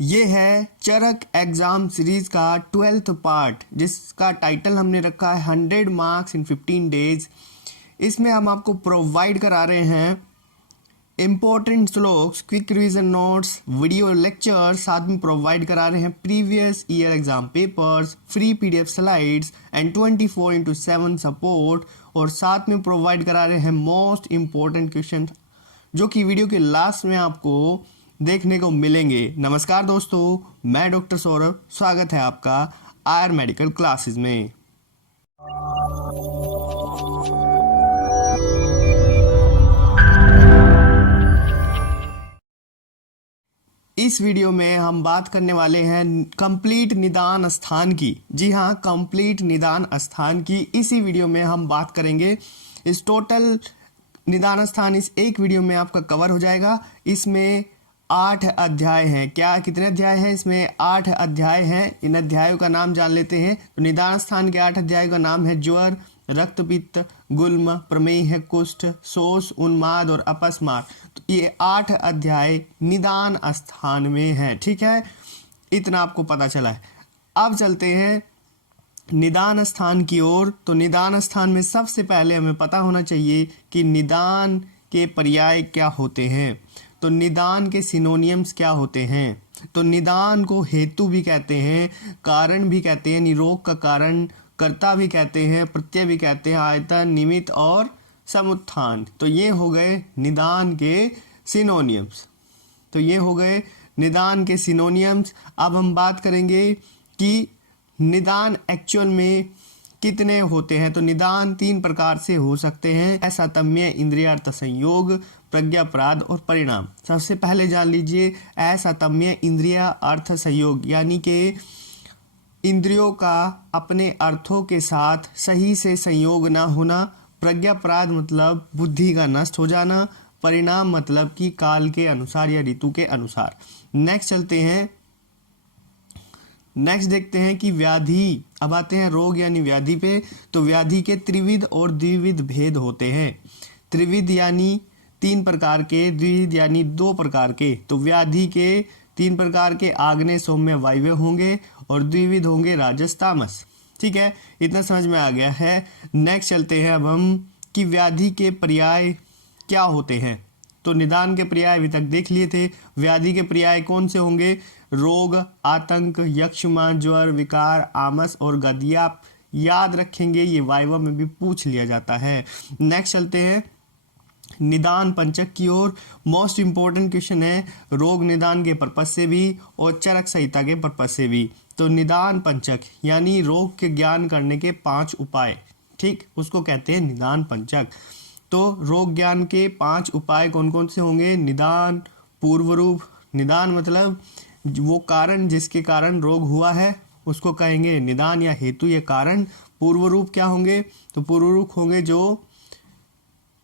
ये है चरक exam series का 12th पार्ट, जिसका टाइटल हमने रखा है 100 मार्क्स इन 15 डेज। इसमें हम आपको प्रोवाइड करा रहे हैं इम्पोर्टेंट स्लोक्स, quick revision notes, video lecture, साथ में प्रोवाइड करा रहे हैं previous year exam papers, free PDF slides and 24/7 support, और साथ में प्रोवाइड करा रहे हैं मोस्ट इम्पोर्टेंट क्वेश्चन जो कि वीडियो के लास्ट में आपको देखने को मिलेंगे। नमस्कार दोस्तों, मैं डॉक्टर सौरभ, स्वागत है आपका आयर मेडिकल क्लासेस में। इस वीडियो में हम बात करने वाले हैं कंप्लीट निदान स्थान की। जी हाँ, कंप्लीट निदान स्थान की इसी वीडियो में हम बात करेंगे। इस टोटल निदान स्थान इस एक वीडियो में आपका कवर हो जाएगा। इसमें 8 अध्याय हैं। कितने अध्याय हैं? इसमें 8 अध्याय हैं। इन अध्यायों का नाम जान लेते हैं। तो निदान स्थान के 8 अध्यायों का नाम है ज्वर, रक्तपित्त, गुल्म, प्रमेह, कुष्ठ, शोष, उन्माद और अपस्मार। तो ये 8 अध्याय निदान स्थान में है। ठीक है, इतना आपको पता चला है। अब चलते हैं निदान स्थान की ओर। तो निदान स्थान में सबसे पहले हमें पता होना चाहिए कि निदान के पर्याय क्या होते हैं। तो निदान के सिनोनियम्स क्या होते हैं। तो निदान को हेतु भी कहते हैं, कारण भी कहते हैं, निरोग का कारण, कर्ता भी कहते हैं, प्रत्यय भी कहते हैं, आयतन, निमित्त और समुत्थान। तो ये हो गए निदान के सिनोनियम्स। तो ये हो गए निदान के सिनोनियम्स। अब हम बात करेंगे कि निदान एक्चुअल में कितने होते हैं। तो निदान 3 प्रकार से हो सकते हैं: असातम्य, इंद्रियार्थ संयोग, प्रज्ञापराध और परिणाम। सबसे पहले जान लीजिए असातम्य इंद्रिया अर्थ संयोग, यानी कि इंद्रियों का अपने अर्थों के साथ सही से संयोग ना होना। प्रज्ञापराध मतलब बुद्धि का नष्ट हो जाना। परिणाम मतलब कि काल के अनुसार या ऋतु के अनुसार। नेक्स्ट चलते हैं, नेक्स्ट देखते हैं कि व्याधि। अब आते हैं रोग यानी व्याधि पे। तो व्याधि के त्रिविध और द्विविध भेद होते हैं। त्रिविध यानी 3 प्रकार के, द्विविध यानी 2 प्रकार के। तो व्याधि के 3 प्रकार के आग्नेय, सौम्य, वायव्य होंगे और द्विविध होंगे राजस, तामस। ठीक है, इतना समझ में आ गया है। नेक्स्ट चलते हैं अब हम कि व्याधि के पर्याय क्या होते हैं। तो निदान के पर्याय अभी तक देख लिए थे। व्याधि के पर्याय कौन से होंगे? रोग, आतंक, यक्षमा, ज्वर, विकार, आमस और गद्य। आप याद रखेंगे, ये वाइवा में भी पूछ लिया जाता है। नेक्स्ट चलते हैं निदान पंचक की ओर। मोस्ट इंपॉर्टेंट क्वेश्चन है रोग निदान के पर्पज से भी और चरक संहिता के पर्पज से भी। तो निदान पंचक यानी रोग के ज्ञान करने के 5 उपाय, ठीक, उसको कहते हैं निदान पंचक। तो रोग ज्ञान के 5 उपाय कौन कौन से होंगे? निदान, पूर्व रूप। निदान मतलब वो कारण जिसके कारण रोग हुआ है उसको कहेंगे निदान या हेतु या कारण। पूर्व रूप क्या होंगे? तो पूर्व रूप होंगे जो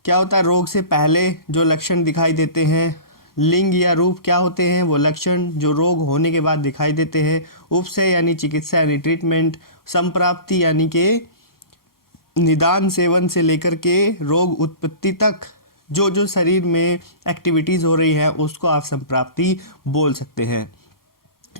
क्या होता है, रोग से पहले जो लक्षण दिखाई देते हैं। लिंग या रूप क्या होते हैं? वो लक्षण जो रोग होने के बाद दिखाई देते हैं। उपसय यानी चिकित्सा यानी ट्रीटमेंट। संप्राप्ति यानी कि निदान सेवन से लेकर के रोग उत्पत्ति तक जो शरीर में एक्टिविटीज हो रही है उसको आप संप्राप्ति बोल सकते हैं।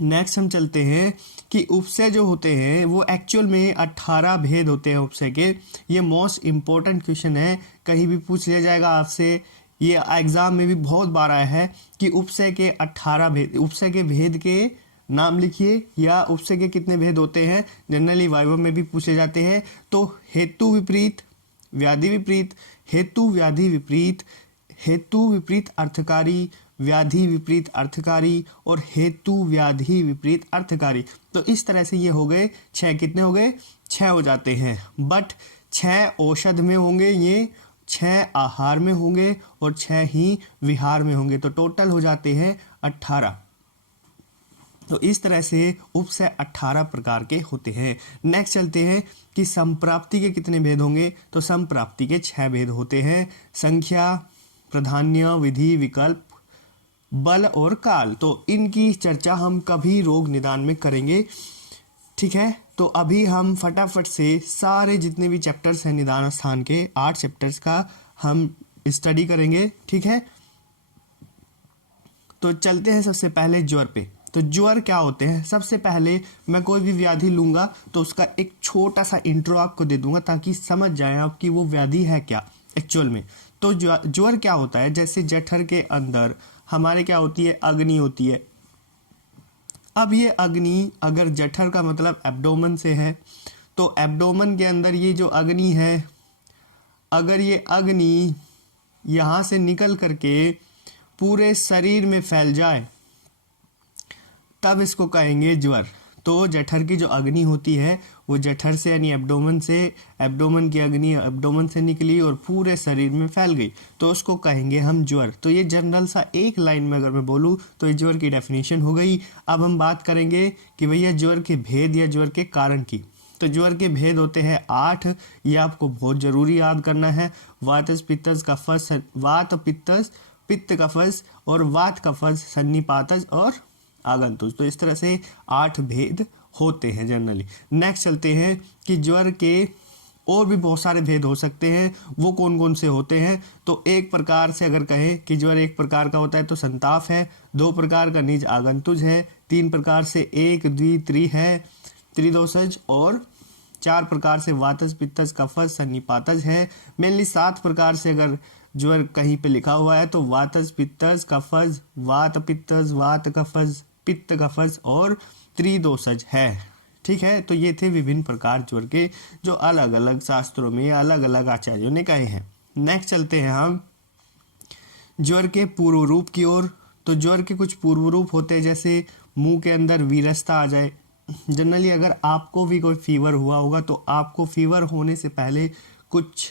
नेक्स्ट हम चलते हैं कि उपसय जो होते हैं वो एक्चुअल में 18 भेद होते हैं उपसय के। ये मोस्ट इम्पोर्टेंट क्वेश्चन है, कहीं भी पूछ लिया जाएगा आपसे। ये एग्जाम में भी बहुत बार आया है कि उपसय के 18 भेद, उपसय के भेद के नाम लिखिए या उपसय के कितने भेद होते हैं। जनरली वाइवा में भी पूछे जाते हैं। तो हेतु विपरीत, व्याधि विपरीत, हेतु व्याधि विपरीत, हेतु विपरीत अर्थकारी, व्याधि विपरीत अर्थकारी और हेतु व्याधि विपरीत अर्थकारी। तो इस तरह से ये हो गए 6। कितने हो गए? 6 हो जाते हैं। बट 6 औषध में होंगे, ये 6 आहार में होंगे और 6 ही विहार में होंगे। तो टोटल हो जाते हैं 18। तो इस तरह से उपसय 18 प्रकार के होते हैं। नेक्स्ट चलते हैं कि संप्राप्ति के कितने भेद होंगे। तो संप्राप्ति के 6 भेद होते हैं: संख्या, प्राधान्य, विधि, विकल्प, बल और काल। तो इनकी चर्चा हम कभी रोग निदान में करेंगे। ठीक है, तो अभी हम फटाफट से सारे जितने भी चैप्टर्स हैं निदान स्थान के 8 चैप्टर्स का हम स्टडी करेंगे। ठीक है, तो चलते हैं सबसे पहले ज्वर पे। तो ज्वर क्या होते हैं? सबसे पहले मैं कोई भी व्याधि लूंगा तो उसका एक छोटा सा इंट्रो आपको दे दूंगा ताकि समझ जाए आप कि वो व्याधि है क्या एक्चुअल में। तो ज्वर क्या होता है? जैसे जठर के अंदर हमारे क्या होती है? अग्नि होती है। अब ये अग्नि अगर जठर का मतलब एब्डोमेन से है तो एब्डोमेन के अंदर ये जो अग्नि है, अगर ये अग्नि यहाँ से निकल करके पूरे शरीर में फैल जाए तब इसको कहेंगे ज्वर। तो जठर की जो अग्नि होती है वो जठर से यानी एब्डोमेन से, एब्डोमेन की अग्नि एब्डोमेन से निकली और पूरे शरीर में फैल गई तो उसको कहेंगे हम ज्वर। तो ये जनरल सा एक लाइन में अगर मैं बोलूँ तो ये ज्वर की डेफिनेशन हो गई। अब हम बात करेंगे कि भैया ज्वर के भेद या ज्वर के कारण की। तो ज्वर के भेद होते हैं 8, ये आपको बहुत जरूरी याद करना है। वातस पित्तस कफस, वात पित्तस पित्त कफस और वात कफस सन्निपातस और आगंतुज। तो इस तरह से 8 भेद होते हैं जनरली। नेक्स्ट चलते हैं कि ज्वर के और भी बहुत सारे भेद हो सकते हैं, वो कौन कौन से होते हैं। तो एक प्रकार से अगर कहें कि ज्वर एक प्रकार का होता है तो संताप है, 2 प्रकार का निज आगंतुज है, 3 प्रकार से एक द्वि त्रि है त्रिदोषज और 4 प्रकार से वातस पित्तस कफस सन्निपातज है। मेनली 7 प्रकार से अगर ज्वर कहीं पे लिखा हुआ है तो वातस पित्तस कफस, वात पित्तस, वात कफस, पित्त कफस और त्रिदोषज है। ठीक है, तो ये थे विभिन्न प्रकार ज्वर के जो अलग अलग शास्त्रों में अलग अलग आचार्यों ने कहे हैं। नेक्स्ट चलते हैं हम ज्वर के पूर्व रूप की ओर। तो ज्वर के कुछ पूर्व रूप होते हैं, जैसे मुंह के अंदर वीरस्ता आ जाए। जनरली अगर आपको भी कोई फीवर हुआ होगा तो आपको फीवर होने से पहले कुछ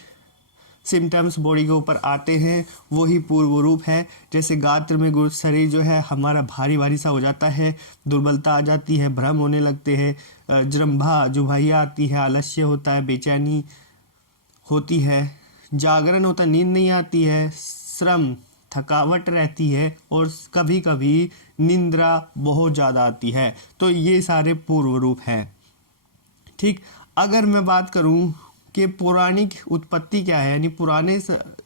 सिम्टम्स बॉडी के ऊपर आते हैं, वही पूर्व रूप है। जैसे गात्र में शरीर जो है हमारा भारी भारी सा हो जाता है, दुर्बलता आ जाती है, भ्रम होने लगते हैं, जृंभा जुभाइया आती है, आलस्य होता है, बेचैनी होती है, जागरण होता, नींद नहीं आती है, श्रम थकावट रहती है और कभी कभी निंद्रा बहुत ज़्यादा आती है। तो ये सारे पूर्व रूप हैं। ठीक, अगर मैं बात करूं कि पौराणिक उत्पत्ति क्या है, यानी पुराने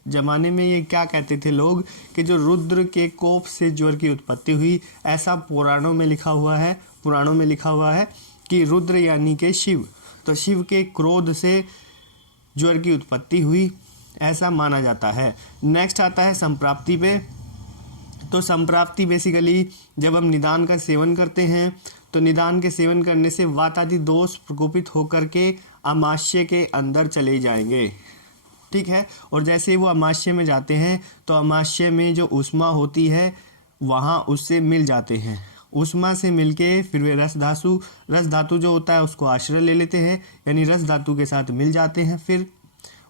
जमाने में ये क्या कहते थे लोग कि जो रुद्र के कोप से ज्वर की उत्पत्ति हुई, ऐसा पुराणों में लिखा हुआ है। पुराणों में लिखा हुआ है कि रुद्र यानी के शिव, तो शिव के क्रोध से ज्वर की उत्पत्ति हुई, ऐसा माना जाता है। नेक्स्ट आता है संप्राप्ति पे। तो संप्राप्ति बेसिकली जब हम निदान का सेवन करते हैं तो निदान के सेवन करने से वातादि दोष प्रकोपित होकर के अमाशय के अंदर चले जाएंगे। ठीक है, और जैसे वो अमाशय में जाते हैं तो अमाशय में जो ऊष्मा होती है वहाँ उससे मिल जाते हैं। ऊष्मा से मिलके फिर वे रस धातु जो होता है उसको आश्रय ले लेते हैं, यानी रस धातु के साथ मिल जाते हैं। फिर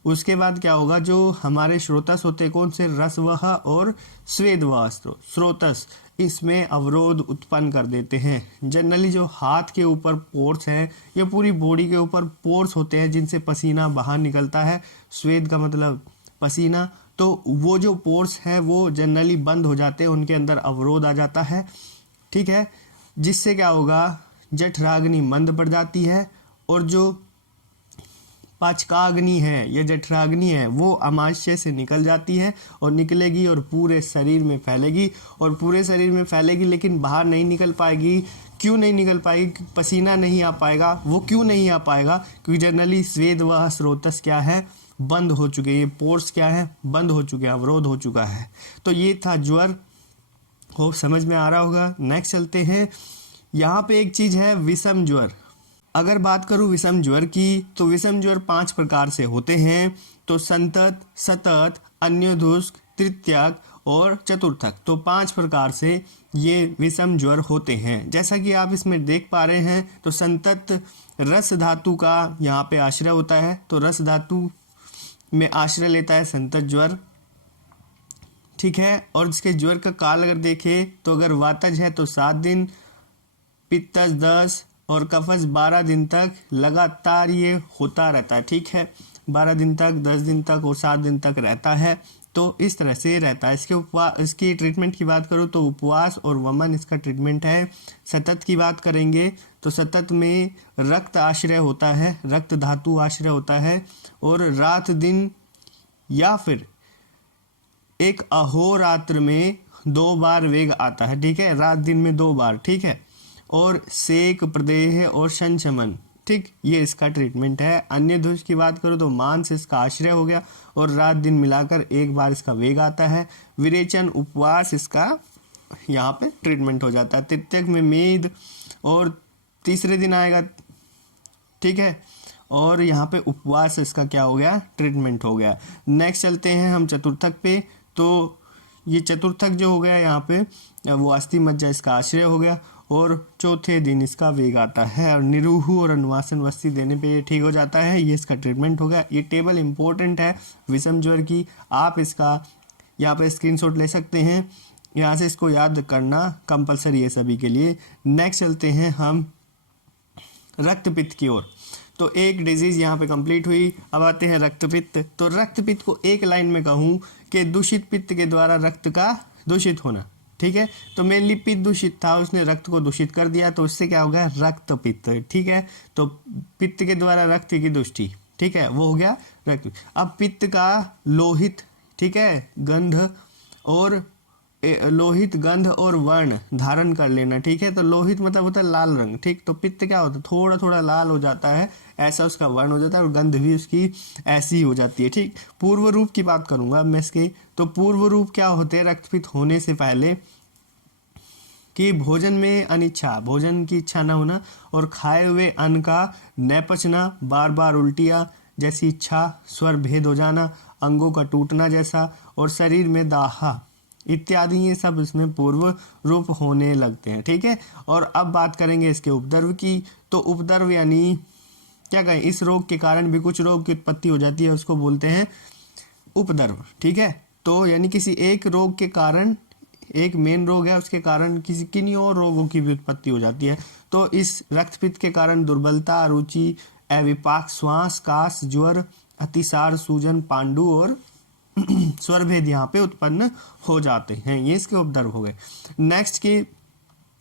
उसके बाद क्या होगा, जो हमारे स्रोतस होते हैं, कौन से, रसवह और स्वेदवह स्रोतस, इसमें अवरोध उत्पन्न कर देते हैं। जनरली जो हाथ के ऊपर पोर्स हैं या पूरी बॉडी के ऊपर पोर्स होते हैं जिनसे पसीना बाहर निकलता है, स्वेद का मतलब पसीना, तो वो जो पोर्स हैं वो जनरली बंद हो जाते हैं, उनके अंदर अवरोध आ जाता है। ठीक है, जिससे क्या होगा, जठराग्नि मंद पड़ जाती है और जो पाचकाग्नि है या जठराग्नि है वो अमाशय से निकल जाती है और निकलेगी और पूरे शरीर में फैलेगी और पूरे शरीर में फैलेगी, लेकिन बाहर नहीं निकल पाएगी। क्यों नहीं निकल पाएगी? पसीना नहीं आ पाएगा। वो क्यों नहीं आ पाएगा? क्योंकि जनरली स्वेद व स्रोतस क्या है, बंद हो चुके हैं, ये पोर्स क्या है, बंद हो चुके हैं, अवरोध हो चुका है। तो ये था ज्वर, होप समझ में आ रहा होगा। नेक्स्ट चलते हैं, यहाँ पे एक चीज है विषम ज्वर। अगर बात करूं विषम ज्वर की तो विषम ज्वर 5 प्रकार से होते हैं। तो संतत, सतत, अन्योधुष्क, तृतीयक और चतुर्थक, तो 5 प्रकार से ये विषम ज्वर होते हैं। जैसा कि आप इसमें देख पा रहे हैं, तो संतत रस धातु का यहाँ पे आश्रय होता है, तो रस धातु में आश्रय लेता है संतत ज्वर। ठीक है, और इसके ज्वर का काल अगर देखें तो अगर वातज है तो 7 दिन, पित्तज 10 और कफज 12 दिन तक लगातार ये होता रहता है। ठीक है, 12 दिन तक, 10 दिन तक और 7 दिन तक रहता है। तो इस तरह से रहता है। इसकी ट्रीटमेंट की बात करूँ तो उपवास और वमन इसका ट्रीटमेंट है। सतत की बात करेंगे तो सतत में रक्त आश्रय होता है, रक्त धातु आश्रय होता है और रात दिन या फिर एक अहोरात्र में 2 बार वेग आता है, ठीक है, रात दिन में 2 बार, ठीक है। और सेक, प्रदेह और संशमन, ठीक, ये इसका ट्रीटमेंट है। अन्य दोष की बात करूँ तो मांस इसका आश्रय हो गया और रात दिन मिलाकर 1 बार इसका वेग आता है। विरेचन, उपवास इसका यहाँ पे ट्रीटमेंट हो जाता है। तृतीयक में मेद और तीसरे दिन आएगा, ठीक है, और यहाँ पे उपवास इसका क्या हो गया, ट्रीटमेंट हो गया। नेक्स्ट चलते हैं हम चतुर्थक पे। तो ये चतुर्थक जो हो गया यहाँ पे वो अस्थि मज्जा इसका आश्रय हो गया और चौथे दिन इसका वेग आता है और निरूहु और अनुवासन वस्ती देने पे ये ठीक हो जाता है। ये इसका ट्रीटमेंट हो गया। ये टेबल इंपॉर्टेंट है विषम ज्वर की, आप इसका यहाँ पे स्क्रीनशॉट ले सकते हैं, यहाँ से इसको याद करना कंपलसरी है सभी के लिए। नेक्स्ट चलते हैं हम रक्तपित्त की ओर। तो एक डिजीज यहाँ पे कंप्लीट हुई। अब आते हैं रक्तपित्त। तो रक्तपित्त को एक लाइन में कहूँ कि दूषित पित्त के द्वारा रक्त का दूषित होना, ठीक है। तो मेनली पित्त दूषित था, उसने रक्त को दूषित कर दिया, तो उससे क्या हो गया, रक्तपित्त, ठीक है। तो पित्त के द्वारा रक्त की दुष्टि, ठीक है, वो हो गया रक्त। अब पित्त का लोहित, ठीक है, गंध और लोहित गंध और वर्ण धारण कर लेना, ठीक है। तो लोहित मतलब होता है लाल रंग, ठीक। तो पित्त क्या होता है, थोड़ा थोड़ा लाल हो जाता है, ऐसा उसका वर्ण हो जाता है और गंध भी उसकी ऐसी हो जाती है, ठीक। पूर्व रूप की बात करूंगा मैं इसके। तो पूर्व रूप क्या होते हैं रक्तपित्त होने से पहले, कि भोजन में अनिच्छा, भोजन की इच्छा न होना और खाए हुए अन्न का न पचना, बार बार उल्टियाँ जैसी इच्छा, स्वर भेद हो जाना, अंगों का टूटना जैसा और शरीर में दाहा इत्यादि, ये सब इसमें पूर्व रूप होने लगते हैं, ठीक है। और अब बात करेंगे इसके उपद्रव की। तो उपद्रव यानी क्या कहें, इस रोग के कारण भी कुछ रोग की उत्पत्ति हो जाती है, उसको बोलते हैं उपद्रव, ठीक है। तो यानी किसी एक रोग के कारण, एक मेन रोग है उसके कारण किसी किन्हीं और रोगों की भी उत्पत्ति हो जाती है। तो इस रक्तपित्त के कारण दुर्बलता, रुचि, अविपाक, श्वास, कास, ज्वर, अतिसार, सूजन, पांडु और स्वर भेद यहाँ पे उत्पन्न हो जाते हैं। ये इसके उपद्रव हो गए। नेक्स्ट के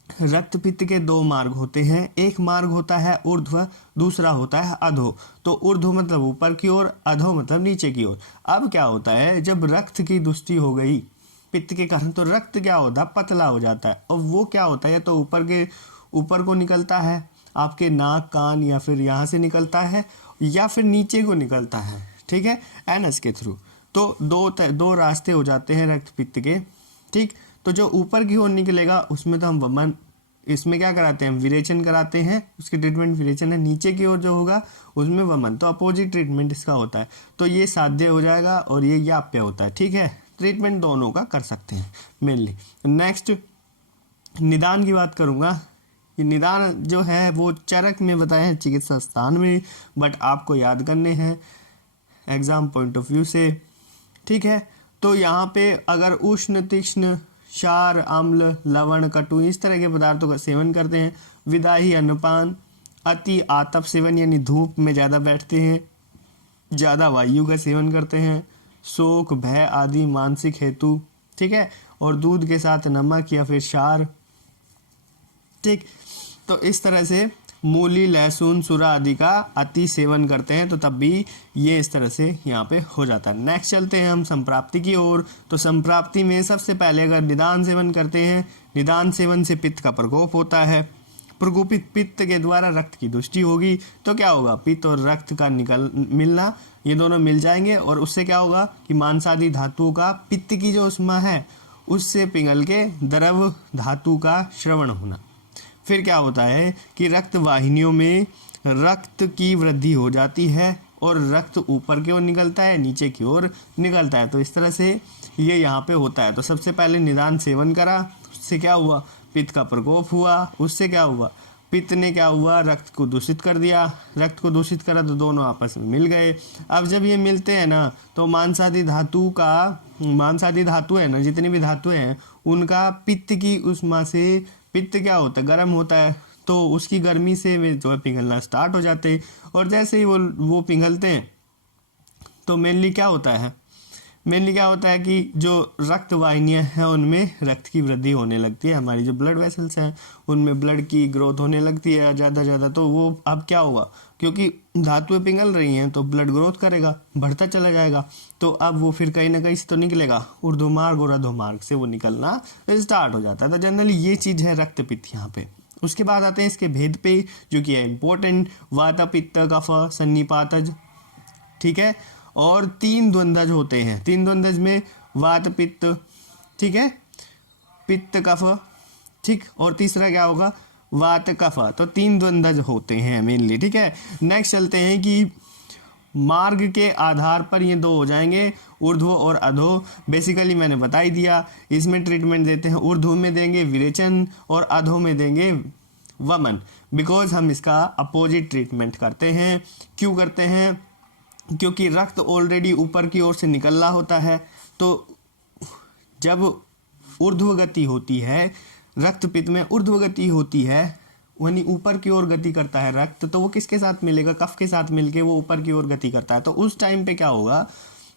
रक्तपित्त के 2 मार्ग होते हैं। एक मार्ग होता है ऊर्ध्व, दूसरा होता है अधो। तो ऊर्ध्व मतलब ऊपर की ओर, अधो मतलब नीचे की ओर। अब क्या होता है, जब रक्त की दुष्टि हो गई पित्त के कारण, तो रक्त क्या होता है, पतला हो जाता है। और वो क्या होता है, या तो ऊपर को निकलता है, आपके नाक, कान या फिर यहाँ से निकलता है, या फिर नीचे को निकलता है, ठीक है, एनस के थ्रू। तो दो रास्ते हो जाते हैं रक्तपित्त के, ठीक। तो जो ऊपर की ओर निकलेगा उसमें तो हम वमन, इसमें क्या कराते हैं, विरेचन कराते हैं, उसकी ट्रीटमेंट विरेचन है। नीचे की ओर जो होगा उसमें वमन, तो अपोजिट ट्रीटमेंट इसका होता है। तो ये साध्य हो जाएगा और ये याप्य होता है, ठीक है। ट्रीटमेंट दोनों का कर सकते हैं मेनली। नेक्स्ट निदान की बात करूँगा। ये निदान जो है वो चरक में बताए हैं चिकित्सा स्थान में, बट आपको याद करने हैं एग्जाम पॉइंट ऑफ व्यू से, ठीक है। तो यहाँ पे अगर उष्ण, तीक्ष्ण, क्षार, अम्ल, लवण, कटु इस तरह के पदार्थों का सेवन करते हैं, विदाही, अन्नपान, अति आतप सेवन यानी धूप में ज़्यादा बैठते हैं, ज़्यादा वायु का सेवन करते हैं, शोक, भय आदि मानसिक हेतु, ठीक है, और दूध के साथ नमक या फिर क्षार, ठीक। तो इस तरह से मूली, लहसुन, सुरा आदि का अति सेवन करते हैं, तो तब भी ये इस तरह से यहाँ पे हो जाता है। नेक्स्ट चलते हैं हम संप्राप्ति की ओर। तो संप्राप्ति में सबसे पहले अगर निदान सेवन करते हैं, निदान सेवन से पित्त का प्रकोप होता है। प्रकोपित पित्त के द्वारा रक्त की दुष्टि होगी, तो क्या होगा, पित्त और रक्त का मिलना, ये दोनों मिल जाएंगे और उससे क्या होगा कि मांसादि धातुओं का पित्त की जो उष्मा है उससे पिघल के द्रव धातु का श्रवण होना। फिर क्या होता है कि रक्त वाहिनियों में रक्त की वृद्धि हो जाती है और रक्त ऊपर की ओर निकलता है, नीचे की ओर निकलता है। तो इस तरह से ये यहाँ पे होता है। तो सबसे पहले निदान सेवन करा, उससे क्या हुआ, पित्त का प्रकोप हुआ, उससे क्या हुआ, पित्त ने क्या हुआ, रक्त को दूषित कर दिया, रक्त को दूषित करा तो दोनों आपस में मिल गए। अब जब ये मिलते हैं ना, तो मांसादि धातु है ना, जितनी भी धातु हैं उनका पित्त की उष्मा से, पित्त क्या होता है, गर्म होता है, तो उसकी गर्मी से वे जो है पिघलना स्टार्ट हो जाते हैं। और जैसे ही वो पिघलते हैं तो मेनली क्या होता है, मेनली क्या होता है कि जो रक्त वाहिनियाँ हैं उनमें रक्त की वृद्धि होने लगती है, हमारी जो ब्लड वेसल्स हैं उनमें ब्लड की ग्रोथ होने लगती है ज़्यादा, तो वो अब क्या होगा, क्योंकि धातुएं पिघल रही हैं तो ब्लड ग्रोथ करेगा, बढ़ता चला जाएगा। तो अब वो फिर कहीं ना कहीं से तो निकलेगा, ऊर्ध्वमार्ग और अधोमार्ग से वो निकलना स्टार्ट हो जाता है। तो जनरली ये चीज़ है रक्त पित्त यहाँ पे। उसके बाद आते हैं इसके भेद पे, जो कि है इम्पोर्टेंट, वात पित्त कफ सन्निपातज, ठीक है। और 3 द्वंद्वज होते हैं, 3 द्वंद्वज में वात पित्त, ठीक है, पित्त कफ, ठीक, और तीसरा क्या होगा, वात कफ। तो 3 द्वंद्वज होते हैं मेनली, ठीक है। नेक्स्ट चलते हैं कि मार्ग के आधार पर ये 2 हो जाएंगे, ऊर्ध्व और अधो। बेसिकली मैंने बता ही दिया, इसमें ट्रीटमेंट देते हैं, ऊर्ध्व में देंगे विरेचन और अधो में देंगे वमन, बिकॉज हम इसका अपोजिट ट्रीटमेंट करते हैं। क्यों करते हैं, क्योंकि रक्त ऑलरेडी ऊपर की ओर से निकल रहा होता है, तो जब ऊर्ध्व गति होती है, रक्त पित्त में ऊर्ध्व गति होती है, यानी ऊपर की ओर गति करता है रक्त, तो वो किसके साथ मिलेगा, कफ के साथ मिलके वो ऊपर की ओर गति करता है। तो उस टाइम पे क्या होगा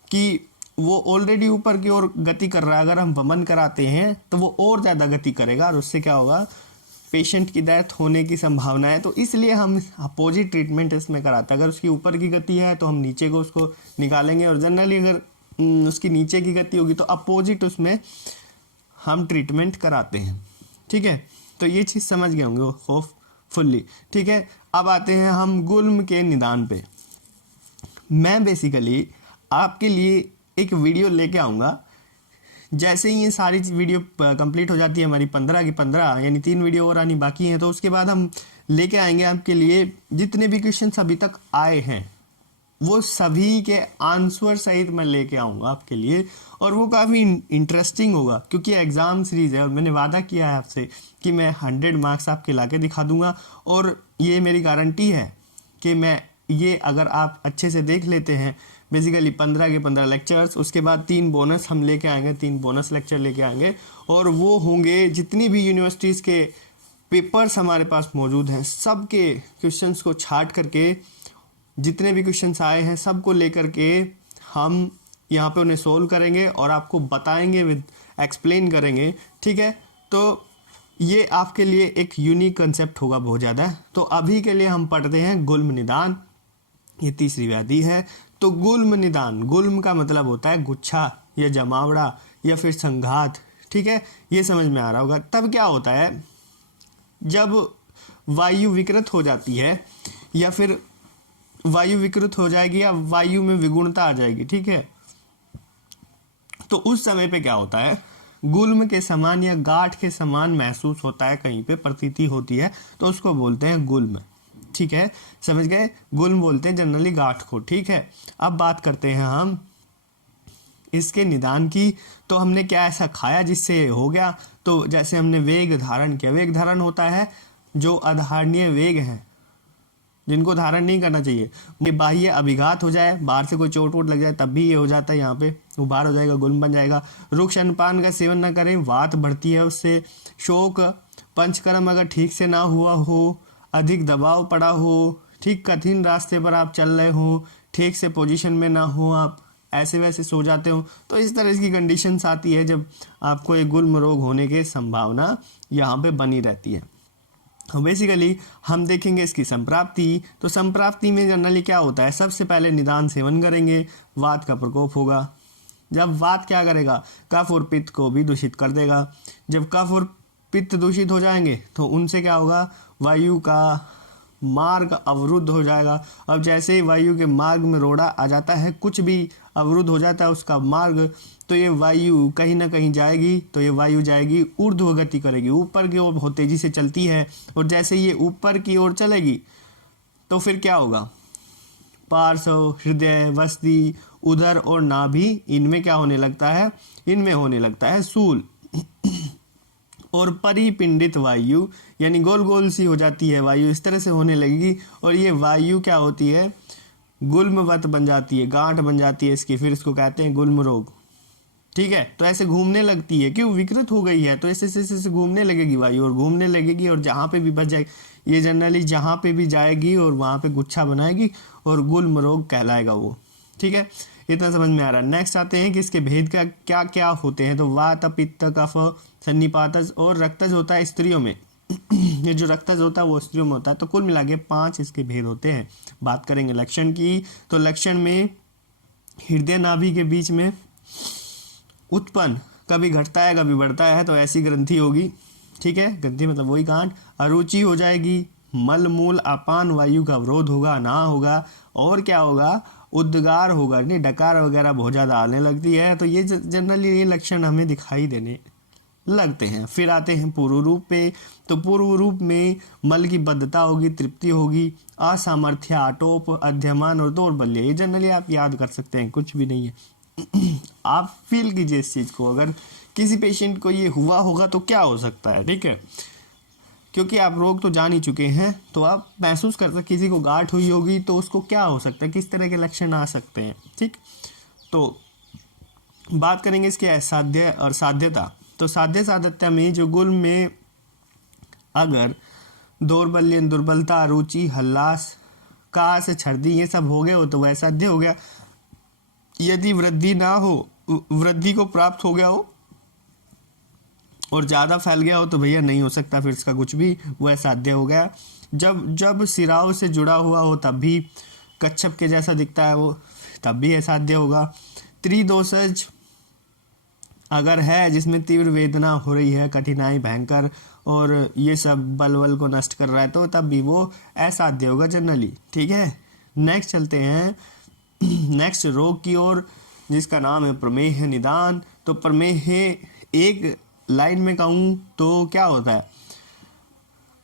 कि वो ऑलरेडी ऊपर की ओर गति कर रहा है, अगर हम वमन कराते हैं तो वो और ज़्यादा गति करेगा और उससे क्या होगा, पेशेंट की डेथ होने की संभावना है। तो इसलिए हम अपोजिट ट्रीटमेंट इसमें कराते हैं। अगर उसकी ऊपर की गति है तो हम नीचे को उसको निकालेंगे, और जनरली अगर उसकी नीचे की गति होगी तो अपोजिट उसमें हम ट्रीटमेंट कराते हैं, ठीक है। तो ये चीज़ समझ गए होंगे होपफुली, ठीक है। अब आते हैं हम गुल्म के निदान पे। मैं बेसिकली आपके लिए एक वीडियो लेके आऊँगा, जैसे ही ये सारी वीडियो कंप्लीट हो जाती है हमारी 15 की 15, यानी 3 वीडियो और आनी बाकी हैं, तो उसके बाद हम लेके आएंगे आपके लिए जितने भी क्वेश्चंस अभी तक आए हैं वो सभी के आंसर सहित मैं लेके आऊँगा आपके लिए, और वो काफ़ी इंटरेस्टिंग होगा, क्योंकि एग्ज़ाम सीरीज़ है और मैंने वादा किया है आपसे कि मैं 100 मार्क्स आपके ला के दिखा दूँगा। और ये मेरी गारंटी है कि मैं ये अगर आप अच्छे से देख लेते हैं, बेसिकली 15 के 15 लेक्चर्स, उसके बाद 3 बोनस हम लेके आएंगे, 3 बोनस लेक्चर लेके आएंगे, और वो होंगे जितनी भी यूनिवर्सिटीज़ के पेपर्स हमारे पास मौजूद हैं, सब के क्वेश्चंस को छाट करके, जितने भी क्वेश्चंस आए हैं सबको लेकर के हम यहाँ पे उन्हें सोल्व करेंगे और आपको बताएंगे, विद एक्सप्लेन करेंगे, ठीक है। तो ये आपके लिए एक यूनिक कंसेप्ट होगा बहुत ज़्यादा। तो अभी के लिए हम पढ़ते हैं गुल्म निदान, ये तीसरी व्याधि है। तो गुल्म निदान, गुल्म का मतलब होता है गुच्छा या जमावड़ा या फिर संघात, ठीक है, ये समझ में आ रहा होगा। तब क्या होता है, जब वायु विकृत हो जाती है या फिर वायु विकृत हो जाएगी या वायु में विगुणता आ जाएगी, ठीक है, तो उस समय पे क्या होता है, गुल्म के समान या गांठ के समान महसूस होता है, कहीं पे प्रतीति होती है, तो उसको बोलते हैं गुल्म, ठीक है, समझ गए। गुल्म बोलते हैं जनरली गांठ को, ठीक है। अब बात करते हैं हम इसके निदान की। तो हमने क्या ऐसा खाया जिससे हो गया, तो जैसे हमने वेग धारण किया। वेग धारण होता है जो अधारणीय वेग है, जिनको धारण नहीं करना चाहिए, ये बाह्य अभिघात हो जाए, बाहर से कोई चोट वोट लग जाए तब भी ये हो जाता है, यहाँ पे वो बाहर हो जाएगा, गुल्म बन जाएगा। रुक्ष अन्नपान का सेवन ना करें, वात बढ़ती है उससे। शोक, पंचकर्म अगर ठीक से ना हुआ हो, अधिक दबाव पड़ा हो, ठीक कठिन रास्ते पर आप चल रहे हो, ठीक से पोजीशन में ना हो, आप ऐसे वैसे सो जाते हो, तो इस तरह की कंडीशंस आती है जब आपको एक गुल्म रोग होने की संभावना यहाँ पे बनी रहती है। तो बेसिकली हम देखेंगे इसकी संप्राप्ति। तो संप्राप्ति में जनरली क्या होता है, सबसे पहले निदान सेवन करेंगे, वात का प्रकोप होगा। जब वात क्या करेगा, कफ और पित्त को भी दूषित कर देगा। जब कफ और पित्त दूषित हो जाएंगे तो उनसे क्या होगा, वायु का मार्ग अवरुद्ध हो जाएगा। अब जैसे ही वायु के मार्ग में रोड़ा आ जाता है, कुछ भी अवरुद्ध हो जाता है उसका मार्ग, तो ये वायु कहीं ना कहीं जाएगी, तो ये वायु जाएगी, ऊर्ध्व गति करेगी, ऊपर की ओर बहुत तेजी से चलती है। और जैसे ये ऊपर की ओर चलेगी तो फिर क्या होगा, पार्श्व, हृदय, वसती, उदर और नाभि, इनमें क्या होने लगता है, इनमें होने लगता है सूल। और परिपिंडित वायु, यानी गोल गोल सी हो जाती है वायु, इस तरह से होने लगेगी। और ये वायु क्या होती है, गुल्मवत बन जाती है, गांठ बन जाती है इसकी, फिर इसको कहते हैं गुल्म रोग, ठीक है। तो ऐसे घूमने लगती है, क्यों, विकृत हो गई है, तो ऐसे घूमने लगेगी वायु, और घूमने लगेगी, और जहाँ पे भी बच जाएगी, ये जनरली जहाँ पे भी जाएगी और वहाँ पे गुच्छा बनाएगी और गुल्म रोग कहलाएगा वो, ठीक है। इतना समझ में आ रहा है। नेक्स्ट आते हैं कि इसके भेद का क्या क्या होते हैं। तो वात, पित्त, कफ, सन्निपातज और रक्तज होता है स्त्रियों में। ये जो रक्तज होता है वो स्त्रियों में होता है। तो कुल मिला के 5 इसके भेद होते हैं। बात करेंगे लक्षण की, तो लक्षण में हृदय नाभि के बीच में उत्पन्न, कभी घटता है कभी बढ़ता है, तो ऐसी ग्रंथि होगी। ठीक है, ग्रंथि मतलब वही गांठ। अरुचि हो जाएगी, मल मूल अपान वायु का अवरोध होगा, ना होगा, और क्या होगा, उद्गार होगा, नहीं डकार वगैरह बहुत ज़्यादा आने लगती है। तो ये जनरली ये लक्षण हमें दिखाई देने लगते हैं। फिर आते हैं पूर्व रूप पे। तो पूर्व रूप में मल की बद्धता होगी, तृप्ति होगी, असामर्थ्य, आटोप, अध्यमान और दौर्बल्य। ये जनरली आप याद कर सकते हैं, कुछ भी नहीं है। आप फील कीजिए इस चीज़ को, अगर किसी पेशेंट को ये हुआ होगा तो क्या हो सकता है। ठीक है, क्योंकि आप रोग तो जान ही चुके हैं, तो आप महसूस कर सकते, किसी को गांठ हुई होगी तो उसको क्या हो सकता है, किस तरह के लक्षण आ सकते हैं। ठीक, तो बात करेंगे इसके असाध्य और साध्यता। तो साध्य साध्यता में जो गुण में अगर दौर्बल्य, दुर्बलता, रुचि, हल्लास, कास, छर्दी ये सब हो गए हो तो वह साध्य हो गया। यदि वृद्धि ना हो, वृद्धि को प्राप्त हो गया हो और ज़्यादा फैल गया हो तो भैया नहीं हो सकता फिर इसका कुछ भी, वह साध्य हो गया। जब सिराओं से जुड़ा हुआ हो तब भी कच्छप के जैसा दिखता है वो, तब भी असाध्य होगा। त्रिदोषज अगर है, जिसमें तीव्र वेदना हो रही है, कठिनाई भयंकर, और ये सब बल को नष्ट कर रहा है, तो तब भी वो असाध्य होगा जनरली। ठीक है, नेक्स्ट चलते हैं नेक्स्ट रोग की ओर, जिसका नाम है प्रमेह निदान। तो प्रमेह एक लाइन में कहूँ तो क्या होता है,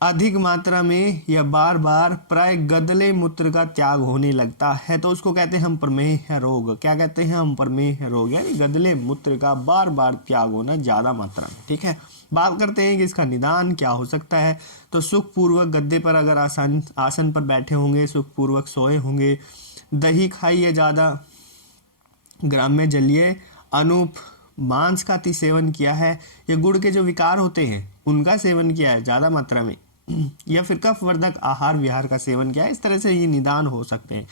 अधिक मात्रा में या बार बार प्राय गदले मूत्र का त्याग होने लगता है, तो उसको कहते हैं हम प्रमेह रोग। क्या कहते हैं हम, प्रमेह रोग, यानी गदले मूत्र का बार बार त्याग होना ज़्यादा मात्रा में। ठीक है, बात करते हैं कि इसका निदान क्या हो सकता है। तो सुखपूर्वक गद्दे पर अगर आसन पर बैठे होंगे, सुखपूर्वक सोए होंगे, दही खाइए ज़्यादा, ग्राम्य जलिए, अनूप मांस का अति सेवन किया है, या गुड़ के जो विकार होते हैं उनका सेवन किया है ज़्यादा मात्रा में, या फिर कफ वर्धक आहार विहार का सेवन किया है, इस तरह से ये निदान हो सकते हैं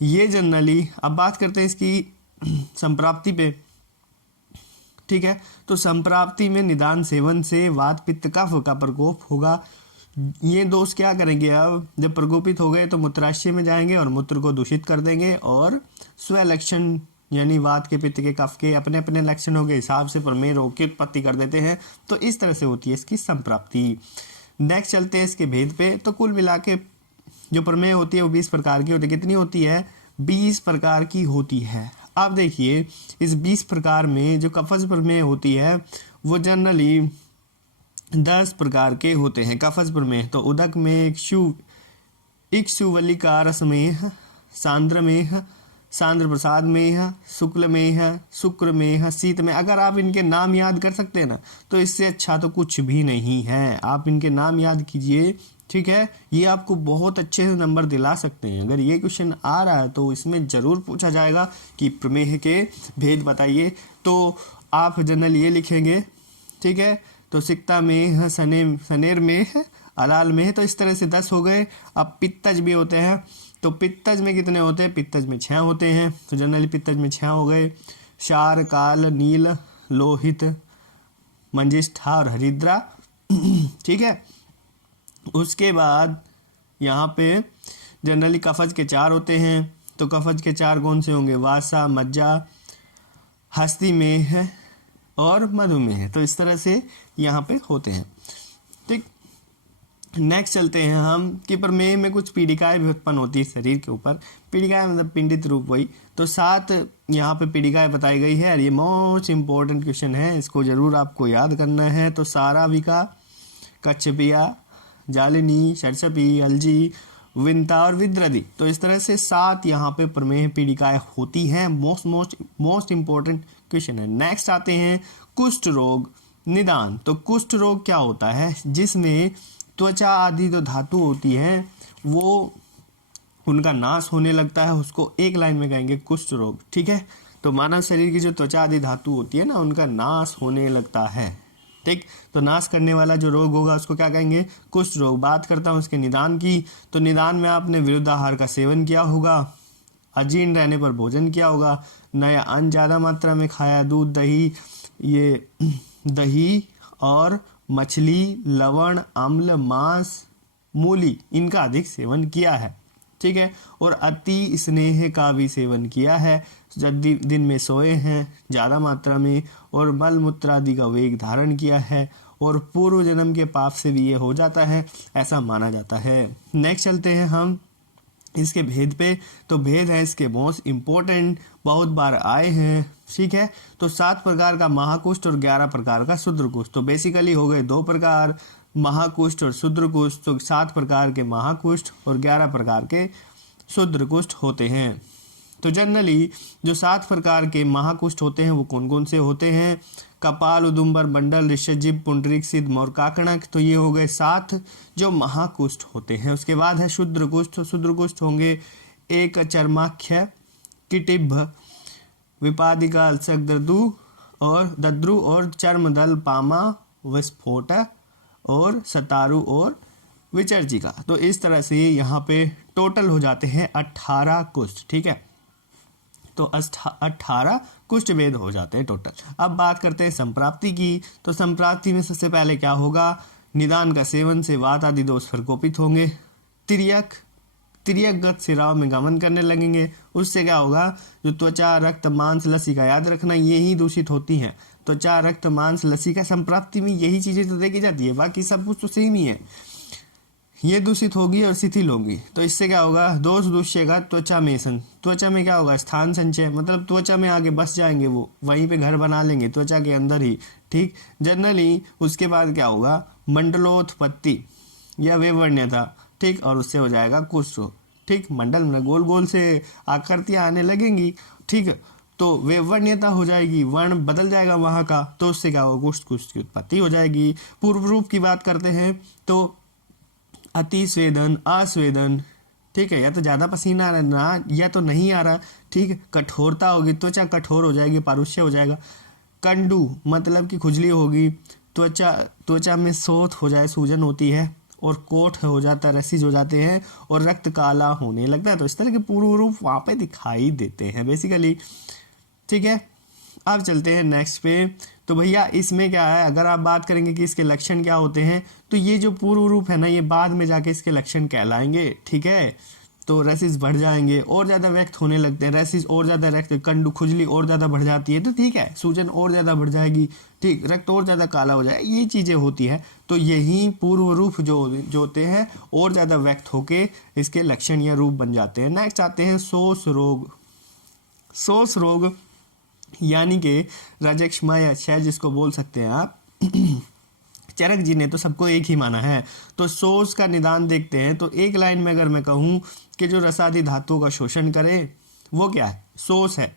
ये जनरली। अब बात करते हैं इसकी संप्राप्ति पे। ठीक है, तो संप्राप्ति में निदान सेवन से वात पित्त कफ का प्रकोप होगा। ये दोष क्या करेंगे, अब जब प्रकोपित हो गए तो मूत्राशय में जाएंगे और मूत्र को दूषित कर देंगे, और स्वलक्षण यानी वात के, पित्त के, कफ के अपने अपने लक्षणों के हिसाब से प्रमेह रोग की उत्पत्ति कर देते हैं। तो इस तरह से होती है इसकी संप्राप्ति। नेक्स्ट चलते हैं इसके भेद पे। तो कुल मिला के जो प्रमेह होती है वो 20 प्रकार की होती है। कितनी होती है, 20 प्रकार की होती है। अब देखिए इस 20 प्रकार में जो कफज प्रमेह होती है वो जनरली 10 प्रकार के होते हैं। कफज प्रमेह तो उदक में, इक्षुवलिका रसमेह, सांद्र मेह, सांद्र प्रसाद में, शुक्ल में, शुक्र में, शीत में। अगर आप इनके नाम याद कर सकते हैं ना तो इससे अच्छा तो कुछ भी नहीं है। आप इनके नाम याद कीजिए, ठीक है, ये आपको बहुत अच्छे से नंबर दिला सकते हैं। अगर ये क्वेश्चन आ रहा है तो इसमें ज़रूर पूछा जाएगा कि प्रमेह के भेद बताइए, तो आप जनरल ये लिखेंगे। ठीक है, तो सिक्ता में, सनेर में, अलाल में, तो इस तरह से 10 हो गए। अब पित्तज भी होते हैं, तो पित्तज में कितने होते हैं, पित्तज में 6 होते हैं, तो जनरली पित्तज में 6 हो गए। क्षार, काल, नील, लोहित, मंजिष्ठा और हरिद्रा। ठीक है, उसके बाद यहाँ पे जनरली कफज के 4 होते हैं। तो कफज के 4 कौन से होंगे, वासा, मज्जा, हस्ती में है और मधुमेह है। तो इस तरह से यहाँ पे होते हैं। ठीक, नेक्स्ट चलते हैं हम कि प्रमेह में कुछ पीड़िकाएं भी उत्पन्न होती है शरीर के ऊपर। पीड़िकाएं मतलब पिंडित रूप वही। तो 7 यहाँ पे पीड़िकाएं बताई गई है और ये मोस्ट इम्पोर्टेंट क्वेश्चन है, इसको जरूर आपको याद करना है। तो साराविका, कच्छपिया, जालिनी, सरसपी, अलजी, विंता और विद्रदी। तो इस तरह से 7 यहाँ पे प्रमेह पीड़िकाएं होती हैं। मोस्ट इम्पोर्टेंट क्वेश्चन है। नेक्स्ट आते हैं कुष्ठ रोग निदान। तो कुष्ठ रोग क्या होता है, जिसमें त्वचा आदि जो धातु होती है वो उनका नाश होने लगता है, उसको एक लाइन में कहेंगे कुष्ठ रोग। ठीक है, तो मानव शरीर की जो त्वचा आदि धातु होती है ना उनका नाश होने लगता है। ठीक, तो नाश करने वाला जो रोग होगा उसको क्या कहेंगे, कुष्ठ रोग। बात करता हूँ उसके निदान की। तो निदान में आपने विरुद्धाहार का सेवन किया होगा, अजीर्ण रहने पर भोजन किया होगा, नया अन्न ज़्यादा मात्रा में खाया, दूध दही, ये दही और मछली, लवण, अम्ल, मांस, मूली, इनका अधिक सेवन किया है, ठीक है। और अति स्नेह का भी सेवन किया है, जब दिन में सोए हैं ज़्यादा मात्रा में, और मल मूत्र आदि का वेग धारण किया है, और पूर्व जन्म के पाप से भी ये हो जाता है, ऐसा माना जाता है। नेक्स्ट चलते हैं हम इसके भेद पे। तो भेद है इसके मोस्ट इम्पोर्टेंट, बहुत बार आए हैं, ठीक है। तो 7 प्रकार का महाकुष्ठ और 11 प्रकार का शूद्रकुष्ठ। तो बेसिकली हो गए 2 प्रकार, महाकुष्ठ और शूद्रकुष्ठ। तो 7 प्रकार के महाकुष्ठ और 11 प्रकार के शूद्रकुष्ठ होते हैं। तो जनरली जो 7 प्रकार के महाकुष्ठ होते हैं वो कौन कौन से होते हैं? कपाल, उदुम्बर, मंडल, ऋषजिह्व, पुंडरीक, सिद्ध और काकणक। तो ये हो गए 7 जो महाकुष्ठ होते हैं। उसके बाद है शूद्रकुष्ठ। शूद्रकुष्ठ होंगे एक चर्माख्य, किटिभ, विपादिका, अल्सक, दद्रु और चर्मदल, पामा, विस्फोट और सतारु और विचर्जिका। तो इस तरह से यहाँ पे टोटल हो जाते हैं 18 कुष्ठ, ठीक है। तो 18 कुष्ठ भेद हो जाते हैं टोटल। अब बात करते हैं संप्राप्ति की। तो संप्राप्ति में सबसे पहले क्या होगा? निदान का सेवन से वात आदि दोष प्रकोपित होंगे, तिर्यकगत सिराओं में गमन करने लगेंगे। उससे क्या होगा? जो त्वचा, रक्त, मांस, लसिका, याद रखना यही दूषित होती हैं। त्वचा, रक्त, मांस, लसिका, संप्राप्ति में यही चीजें तो देखी जाती है, बाकी सब कुछ तो सेम ही है। ये दूषित होगी और शिथिल होगी। तो इससे क्या होगा? दोष दूष्येगा त्वचा में त्वचा में क्या होगा? स्थान संचय, मतलब त्वचा में आगे बस जाएंगे, वो वहीं पे घर बना लेंगे त्वचा के अंदर ही, ठीक। जनरली उसके बाद क्या होगा? मंडलोत्पत्ति या वेवर्ण्यता, ठीक, और उससे हो जाएगा कुष्ठ, ठीक। मंडल में गोल गोल से आकृतियां आने लगेंगी, ठीक, तो वेवर्ण्यता हो जाएगी, वर्ण बदल जाएगा वहां का, तो उससे क्या होगा? कुष्ठ की उत्पत्ति हो जाएगी। पूर्व रूप की बात करते हैं तो अति स्वेदन, अस्वेदन, ठीक है, या तो ज़्यादा पसीना आ रहा है ना, या तो नहीं आ रहा, ठीक। कठोरता होगी, त्वचा कठोर हो जाएगी, पारुष्य हो जाएगा। कंडू मतलब कि खुजली होगी, त्वचा में सोथ हो जाए, सूजन होती है, और कोठ हो जाता है, रसीज हो जाते हैं, और रक्त काला होने लगता है। तो इस तरह के पूर्व रूप वहाँ पे दिखाई देते हैं बेसिकली, ठीक है। अब चलते हैं नेक्स्ट पे। तो भैया इसमें क्या है, अगर आप बात करेंगे कि इसके लक्षण क्या होते हैं, तो ये जो पूर्व रूप है ना, ये बाद में जाके इसके लक्षण कहलाएंगे, ठीक है। तो रेसिस बढ़ जाएंगे, और ज़्यादा व्यक्त होने लगते हैं, रेसिस और ज़्यादा रक्त, कंडू, खुजली और ज़्यादा बढ़ जाती है, तो ठीक है, सूजन और ज़्यादा बढ़ जाएगी, ठीक, रक्त और ज़्यादा काला हो जाए, ये चीज़ें होती हैं। तो यही पूर्व रूप जो होते हैं और ज़्यादा व्यक्त होके इसके लक्षण या रूप बन जाते हैं। नेक्स्ट आते हैं शोष रोग। शोष रोग यानी कि रजक्ष्मा या क्षय जिसको बोल सकते हैं आप। चरक जी ने तो सबको एक ही माना है। तो शोष का निदान देखते हैं। तो एक लाइन में अगर मैं कहूँ कि जो रसादि धातुओं का शोषण करे वो क्या है? शोष है।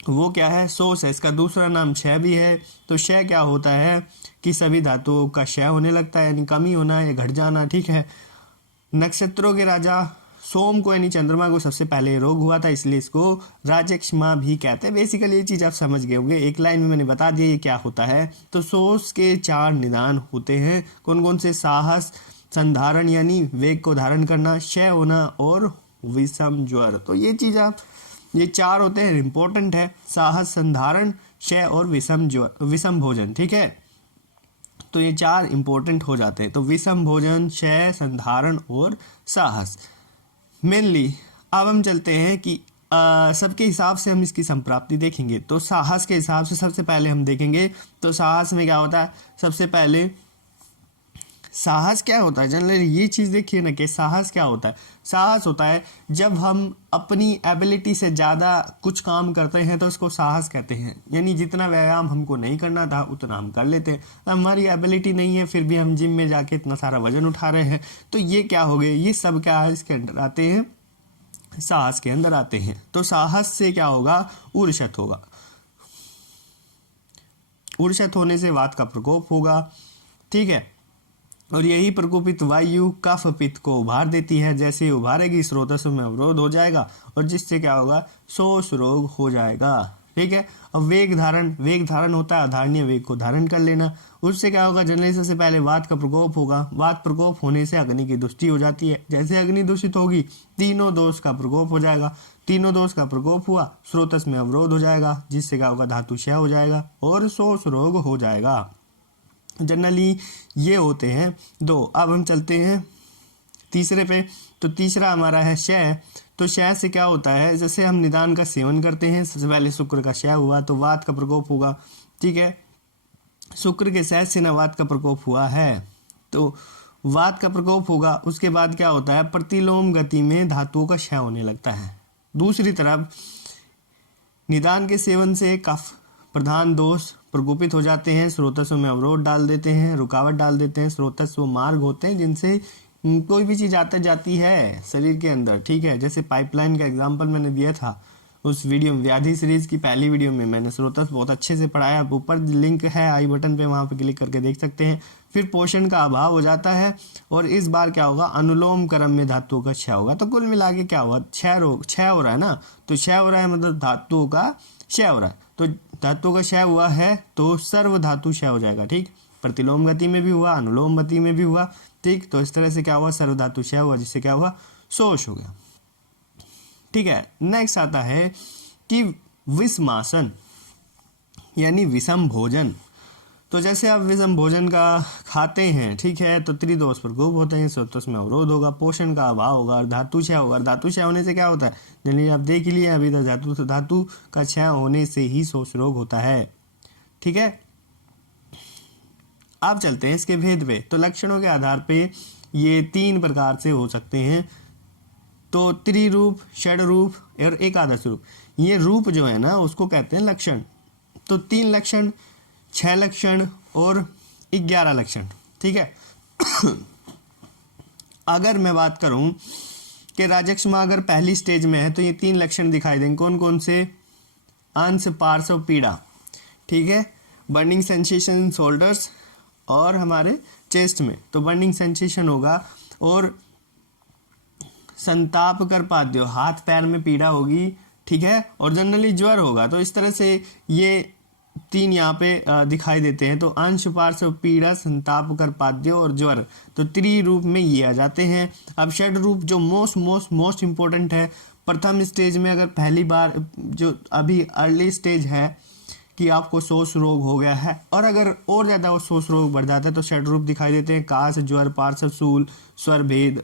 वो क्या है? शोष है। इसका दूसरा नाम क्षय भी है। तो क्षय क्या होता है कि सभी धातुओं का क्षय होने लगता है, यानी कमी होना या घट जाना, ठीक है। नक्षत्रों के राजा सोम को यानी चंद्रमा को सबसे पहले रोग हुआ था, इसलिए इसको राजक्ष्मा भी कहते हैं। बेसिकली ये चीज़ आप समझ गए होंगे, एक लाइन में मैंने बता दिया ये क्या होता है। तो शोष के 4 निदान होते हैं। कौन कौन से? साहस, संधारण यानी वेग को धारण करना, क्षय होना और विषम ज्वर। तो ये चीज़ आप, ये 4 होते हैं, इंपॉर्टेंट है। साहस, संधारण, क्षय और विषम ज्वर, विषम भोजन, ठीक है। तो ये 4 इंपॉर्टेंट हो जाते हैं। तो विषम भोजन, क्षय, संधारण और साहस मेनली। अब हम चलते हैं कि सबके हिसाब से हम इसकी संप्राप्ति देखेंगे। तो साहस के हिसाब से सबसे पहले हम देखेंगे। तो साहस में क्या होता है? सबसे पहले साहस क्या होता है? जनरली ये चीज़ देखिए ना कि साहस क्या होता है। साहस होता है जब हम अपनी एबिलिटी से ज़्यादा कुछ काम करते हैं तो उसको साहस कहते हैं। यानी जितना व्यायाम हमको नहीं करना था उतना हम कर लेते हैं। हमारी एबिलिटी नहीं है फिर भी हम जिम में जाके इतना सारा वजन उठा रहे हैं, तो ये क्या हो गए? ये सब क्या है? इसके अंदर आते हैं, साहस के अंदर आते हैं। तो साहस से क्या होगा? ऊर्षत होगा। ऊर्षत होने से वात का प्रकोप होगा, ठीक है। और यही प्रकोपित वायु कफ पित्त को उभार देती है। जैसे ही उभारेगी स्रोतस्व में अवरोध हो जाएगा और जिससे क्या होगा? शोष रोग हो जाएगा, ठीक है। अब वेग धारण होता है आधारणीय वेग को धारण कर लेना। उससे क्या होगा, जनरली सबसे पहले वात का प्रकोप होगा। वात प्रकोप होने से अग्नि की दुष्टि हो जाती है। जैसे अग्नि दूषित होगी तीनों दोष का प्रकोप हो जाएगा। तीनों दोष का प्रकोप हुआ, स्रोतस में अवरोध हो जाएगा, जिससे क्या होगा, धातु क्षय हो जाएगा और शोष रोग हो जाएगा। जनरली ये होते हैं दो। अब हम चलते हैं तीसरे पे। तो तीसरा हमारा है क्षय। तो क्षय से क्या होता है, जैसे हम निदान का सेवन करते हैं, सबसे पहले शुक्र का क्षय हुआ तो वात का प्रकोप होगा। ठीक है, शुक्र के क्षय से न वात का प्रकोप हुआ है तो वात का प्रकोप होगा। उसके बाद क्या होता है, प्रतिलोम गति में धातुओं का क्षय होने लगता है। दूसरी तरफ निदान के सेवन से कफ प्रधान दोष प्रकोपित हो जाते हैं, स्रोतस्व में अवरोध डाल देते हैं, रुकावट डाल देते हैं। स्रोतस्व मार्ग होते हैं जिनसे कोई भी चीज़ आती जाती है शरीर के अंदर। ठीक है, जैसे पाइपलाइन का एग्जांपल मैंने दिया था उस वीडियो में, व्याधि सीरीज की पहली वीडियो में मैंने स्रोतस्व बहुत अच्छे से पढ़ाया। ऊपर लिंक है आई बटन पे, वहाँ पे क्लिक करके देख सकते हैं। फिर पोषण का अभाव हो जाता है और इस बार क्या होगा, अनुलोम क्रम में धातुओं का क्षय होगा। तो कुल मिला के क्या हुआ, क्षय हो रहा है ना। तो क्षय हो रहा है मतलब धातुओं का क्षय हो रहा है। तो धातुओं का क्षय हुआ है तो सर्व धातु क्षय हो जाएगा। ठीक, प्रतिलोम गति में भी हुआ, अनुलोम गति में भी हुआ। ठीक, तो इस तरह से क्या हुआ, सर्व धातु क्षय हुआ, जिससे क्या हुआ, शोष हो गया। ठीक है, नेक्स्ट आता है कि विषमासन यानी विषम भोजन। तो जैसे आप विषम भोजन का खाते हैं, ठीक है, तो त्रिदोष प्रकोप होते हैं, स्रोतस्व में अवरोध होगा, पोषण का अभाव होगा और धातु क्षय होगा। धातु क्षय होने से क्या होता है, जल्दी आप देख लिए अभी तक, धातु का क्षय होने से ही शोष रोग होता है। ठीक है, अब चलते हैं इसके भेद पे। तो लक्षणों के आधार पे ये 3 प्रकार से हो सकते हैं। तो त्रिरूप, षड रूप और एकादश रूप। ये रूप जो है ना उसको कहते हैं लक्षण। तो 3 लक्षण, 6 लक्षण और 11 लक्षण। ठीक है, अगर मैं बात करूं कि राजक्षमा अगर पहली स्टेज में है तो ये 3 लक्षण दिखाई देंगे। कौन कौन से, अंश, पार्श्व, पीड़ा। ठीक है, बर्निंग सेंसेशन इन शोल्डर्स और हमारे चेस्ट में, तो बर्निंग सेंसेशन होगा और संताप कर पाद्यो, हाथ पैर में पीड़ा होगी। ठीक है, और जनरली ज्वर होगा। तो इस तरह से ये 3 यहाँ पे दिखाई देते हैं। तो अंश, पार्श्व, पीड़ा, संताप कर पाद्यो और ज्वर, तो त्रिरूप में ये आ जाते हैं। अब षड रूप जो मोस्ट इंपॉर्टेंट है, प्रथम स्टेज में अगर पहली बार जो अभी अर्ली स्टेज है कि आपको शोष रोग हो गया है और अगर और ज़्यादा वो शोष रोग बढ़ जाता है तो षड रूप दिखाई देते हैं, काश, ज्वर, पार्श्व शूल, स्वर भेद,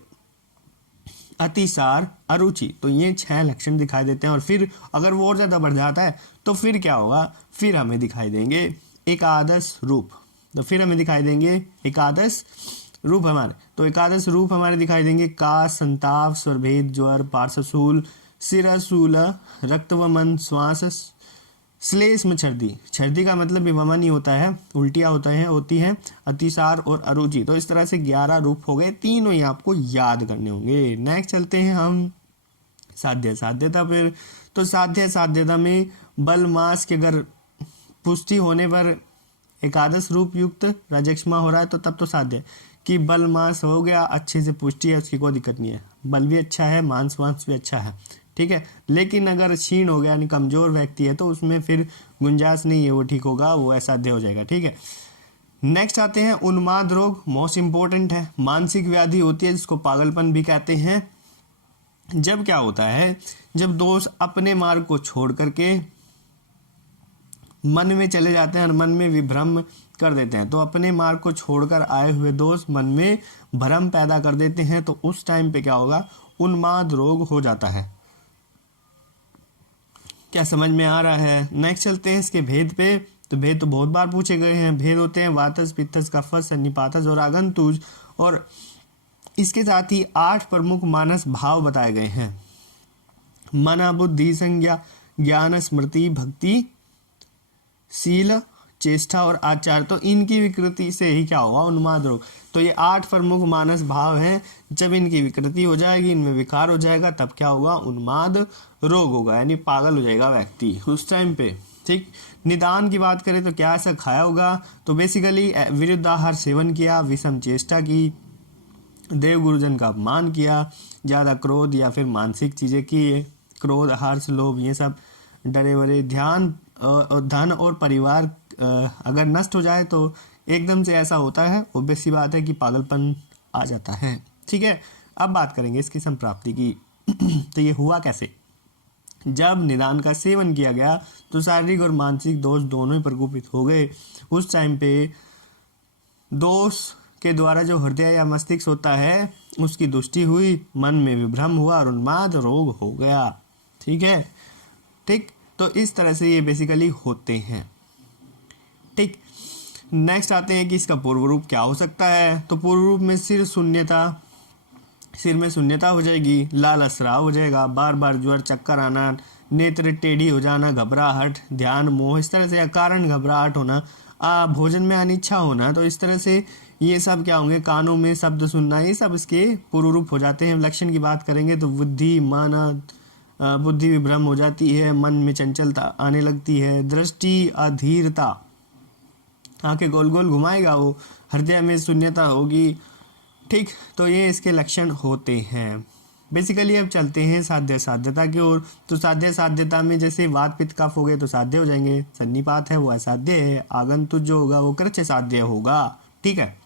अतिसार, अरुचि। तो ये 6 लक्षण दिखाई देते हैं। और फिर अगर वो और ज़्यादा बढ़ जाता है तो फिर क्या होगा, फिर हमें दिखाई देंगे एकादश रूप। तो फिर हमें दिखाई देंगे एकादश रूप हमारे। तो एकादश रूप हमारे दिखाई देंगे काश, संताप, स्वरभेद, ज्वर, पार्श्वशूल, शिरशूल, रक्तवमन, श्वास, श्लेष में छर्दी का मतलब भी वमन ही होता है, उल्टियाँ होती हैं, अतिसार और अरुचि। तो इस तरह से 11 रूप हो गए, तीनों ही आपको याद करने होंगे। नेक्स्ट चलते हैं हम साध्यता पर। तो साध्यता में बल मास की अगर पुष्टि होने पर एकादश रूप युक्त राजक्षमा हो रहा है तो तब तो साध्य कि बल मास हो गया, अच्छे से पुष्टि है, उसकी कोई दिक्कत नहीं है, बल भी अच्छा है, मांस भी अच्छा है। ठीक है, लेकिन अगर क्षीण हो गया यानी कमजोर व्यक्ति है तो उसमें फिर गुंजाइश नहीं है, वो ठीक होगा, वो असाध्य हो जाएगा। ठीक है, नेक्स्ट आते हैं उन्माद रोग, मोस्ट इंपॉर्टेंट है। मानसिक व्याधि होती है जिसको पागलपन भी कहते हैं। जब क्या होता है, जब दोष अपने मार्ग को छोड़ करके मन में चले जाते हैं और मन में विभ्रम कर देते हैं। तो अपने मार्ग को छोड़कर आए हुए दोष मन में भ्रम पैदा कर देते हैं, तो उस टाइम पे क्या होगा, उन्माद रोग हो जाता है। क्या समझ में आ रहा है? नेक्स्ट चलते हैं इसके भेद पे। तो भेद तो बहुत बार पूछे गए हैं। भेद होते हैं वातस, पित्तस, कफस, सन्निपातस और आगंतुज, और इसके साथ ही 8 प्रमुख मानस भाव बताए गए हैं। मना, बुद्धि, संज्ञा, ज्ञान, स्मृति, भक्ति, शील, चेष्टा और आचार। तो इनकी विकृति से ही क्या होगा, उन्माद रोग। तो ये 8 प्रमुख मानस भाव हैं। जब इनकी विकृति हो जाएगी, इनमें विकार हो जाएगा, तब क्या होगा, उन्माद रोग होगा, यानी पागल हो जाएगा व्यक्ति उस टाइम पे। ठीक, निदान की बात करें तो क्या ऐसा खाया होगा, तो बेसिकली विरुद्ध आहार सेवन किया, विषम चेष्टा की, देव गुरुजन का अपमान किया, ज़्यादा क्रोध या फिर मानसिक चीज़ें की, क्रोध, हर्ष, लोभ, ये सब डरे वरे धन और परिवार अगर नष्ट हो जाए तो एकदम से ऐसा होता है, ऑब्वियस सी बात है कि पागलपन आ जाता है। ठीक है, अब बात करेंगे इसकी संप्राप्ति की। तो ये हुआ कैसे? जब निदान का सेवन किया गया तो शारीरिक और मानसिक दोष दोनों ही प्रकोपित हो गए। उस टाइम पे दोष के द्वारा जो हृदय या मस्तिष्क होता है उसकी दुष्टि हुई, मन में विभ्रम हुआ और उन्माद रोग हो गया। ठीक है, ठीक, तो इस तरह से ये बेसिकली होते हैं। ठीक, नेक्स्ट आते हैं कि इसका पूर्व रूप क्या हो सकता है। तो पूर्व रूप में सिर में शून्यता हो जाएगी, लाल स्राव हो जाएगा, बार बार ज्वर, चक्कर आना, नेत्र टेढ़ी हो जाना, घबराहट, ध्यान मोह, इस तरह से अकारण घबराहट होना, भोजन में अनिच्छा होना। तो इस तरह से ये सब क्या होंगे? कानों में शब्द सुनना, ये सब इसके पूर्व रूप हो जाते हैं। लक्षण की बात करेंगे तो बुद्धि विभ्रम हो जाती है, मन में चंचलता आने लगती है, दृष्टि अधीरता, आंखें गोल गोल घुमाएगा वो, हृदय में शून्यता होगी। ठीक, तो ये इसके लक्षण होते हैं। बेसिकली अब चलते हैं साध्य साध्यता की ओर। तो साध्य साध्यता में जैसे वात पित्त कफ हो गए तो साध्य हो जाएंगे, सन्निपात है वो असाध्य है, आगंतुक जो होगा वो कृच्छ साध्य होगा। ठीक है,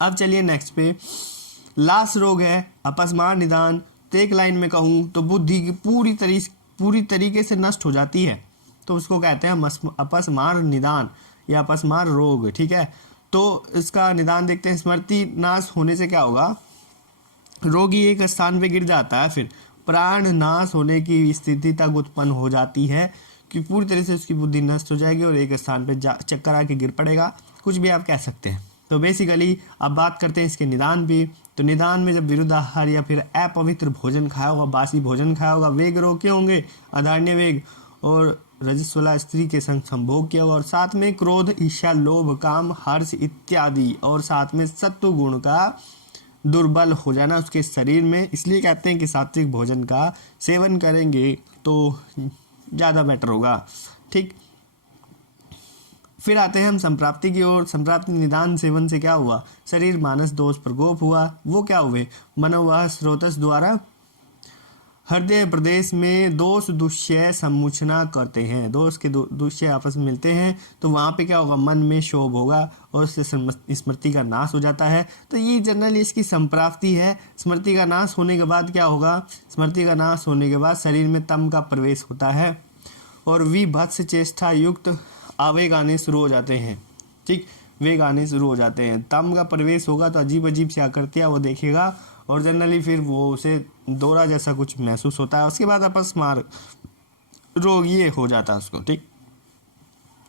अब चलिए नेक्स्ट पे, लाश रोग है, अपस्मार निदान। तो एक लाइन में कहूँ तो बुद्धि की पूरी तरीके से नष्ट हो जाती है, तो उसको कहते हैं अपस्मार निदान या अपस्मार रोग। ठीक है, तो इसका निदान देखते हैं। स्मृति नाश होने से क्या होगा? रोगी एक स्थान पे गिर जाता है, फिर प्राण नाश होने की स्थिति तक उत्पन्न हो जाती है कि पूरी तरह से उसकी बुद्धि नष्ट हो जाएगी और एक स्थान पे चक्कर आके गिर पड़ेगा, कुछ भी आप कह सकते हैं। तो बेसिकली अब बात करते हैं इसके निदान भी। तो निदान में जब विरुद्ध आहार या फिर अपवित्र भोजन खाया होगा, बासी भोजन खाया होगा, वेग रोग के होंगे, अधारण्य वेग और रजस्वला स्त्री के संग संभोग किया होगा, और साथ में क्रोध, ईर्ष्या, लोभ, काम, हर्ष इत्यादि, और साथ में सत्व गुण का दुर्बल हो जाना उसके शरीर में। इसलिए कहते हैं कि सात्विक भोजन का सेवन करेंगे तो ज़्यादा बेटर होगा। ठीक, फिर आते हैं हम संप्राप्ति की ओर। संप्राप्ति निदान सेवन से क्या हुआ? शरीर मानस दोष प्रकोप हुआ। वो क्या हुए? मनोवाह स्रोतस द्वारा हृदय प्रदेश में दोष दुष्य सम्मुचना करते हैं, दोष के दुष्य आपस में मिलते हैं, तो वहाँ पे क्या होगा? मन में क्षोभ होगा और उससे स्मृति का नाश हो जाता है। तो ये जनरली इसकी संप्राप्ति है। स्मृति का नाश होने के बाद क्या होगा? स्मृति का नाश होने के बाद शरीर में तम का प्रवेश होता है और विभत्स चेष्टा युक्त आवेग आने शुरू हो जाते हैं। ठीक, वेग आने शुरू हो जाते हैं। तम का प्रवेश होगा तो अजीब अजीब सी आकृतियाँ वो देखेगा और जनरली फिर वो उसे दौरा जैसा कुछ महसूस होता है। उसके बाद अपस्मार रोग ये हो जाता है उसको। ठीक,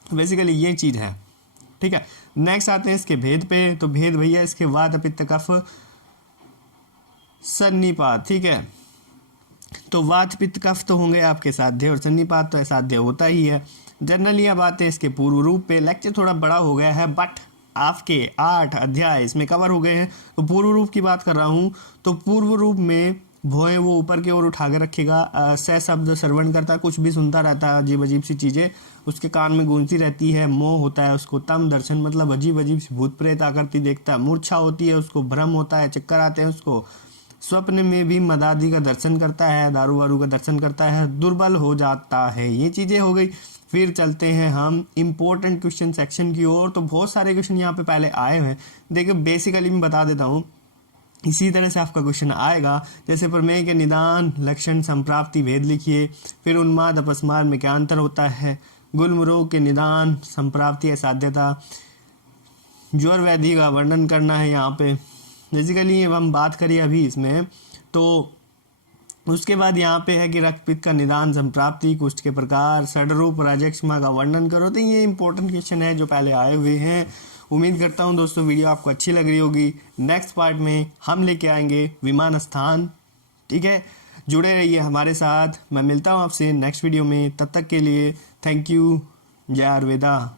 बेसिकली ये चीज़ है। ठीक है, नेक्स्ट आते हैं इसके भेद पे। तो भेद भैया इसके वात पित्त कफ सन्निपात। ठीक है, तो वात पित्त कफ तो होंगे आपके साध्य और सन्निपात तो असाध्य होता ही है। जनरली अब आते हैं इसके पूर्व रूप पे। लेक्चर थोड़ा बड़ा हो गया है बट आपके 8 अध्याय इसमें कवर हो गए हैं। तो पूर्व रूप की बात कर रहा हूँ। तो पूर्व रूप में भौएं वो ऊपर की ओर उठा के रखेगा, स शब्द श्रवण करता, कुछ भी सुनता रहता है, अजीब अजीब सी चीज़ें उसके कान में गूंजती रहती है। मोह होता है उसको, तम दर्शन मतलब अजीब अजीब सी भूत प्रेत आकृति देखता है। मूर्छा होती है उसको, भ्रम होता है, चक्कर आते हैं उसको। स्वप्न में भी मदादी का दर्शन करता है, दारू वारू का दर्शन करता है, दुर्बल हो जाता है। ये चीज़ें हो गई। फिर चलते हैं हम इम्पोर्टेंट क्वेश्चन सेक्शन की ओर। तो बहुत सारे क्वेश्चन यहाँ पे पहले आए हैं। देखिए बेसिकली मैं बता देता हूँ, इसी तरह से आपका क्वेश्चन आएगा। जैसे प्रमेय के निदान, लक्षण, संप्राप्ति, भेद लिखिए। फिर उन्माद अपस्मार में क्या अंतर होता है, गुल्म रोग के निदान, संप्राप्ति, असाध्यता, ज्वर व्याधि का वर्णन करना है यहाँ पे। बेसिकली हम बात करिए अभी इसमें, तो उसके बाद यहाँ पे है कि रक्त पित्त का निदान, संप्राप्ति, कुष्ठ के प्रकार, षडरूप, राजक्षमा का वर्णन करो। तो ये इंपॉर्टेंट क्वेश्चन है जो पहले आए हुए हैं। उम्मीद करता हूँ दोस्तों वीडियो आपको अच्छी लग रही होगी। नेक्स्ट पार्ट में हम लेके आएंगे विमान स्थान। ठीक है, जुड़े रहिए हमारे साथ। मैं मिलता हूँ आपसे नेक्स्ट वीडियो में, तब तक के लिए थैंक यू। जय आयुर्वेदा।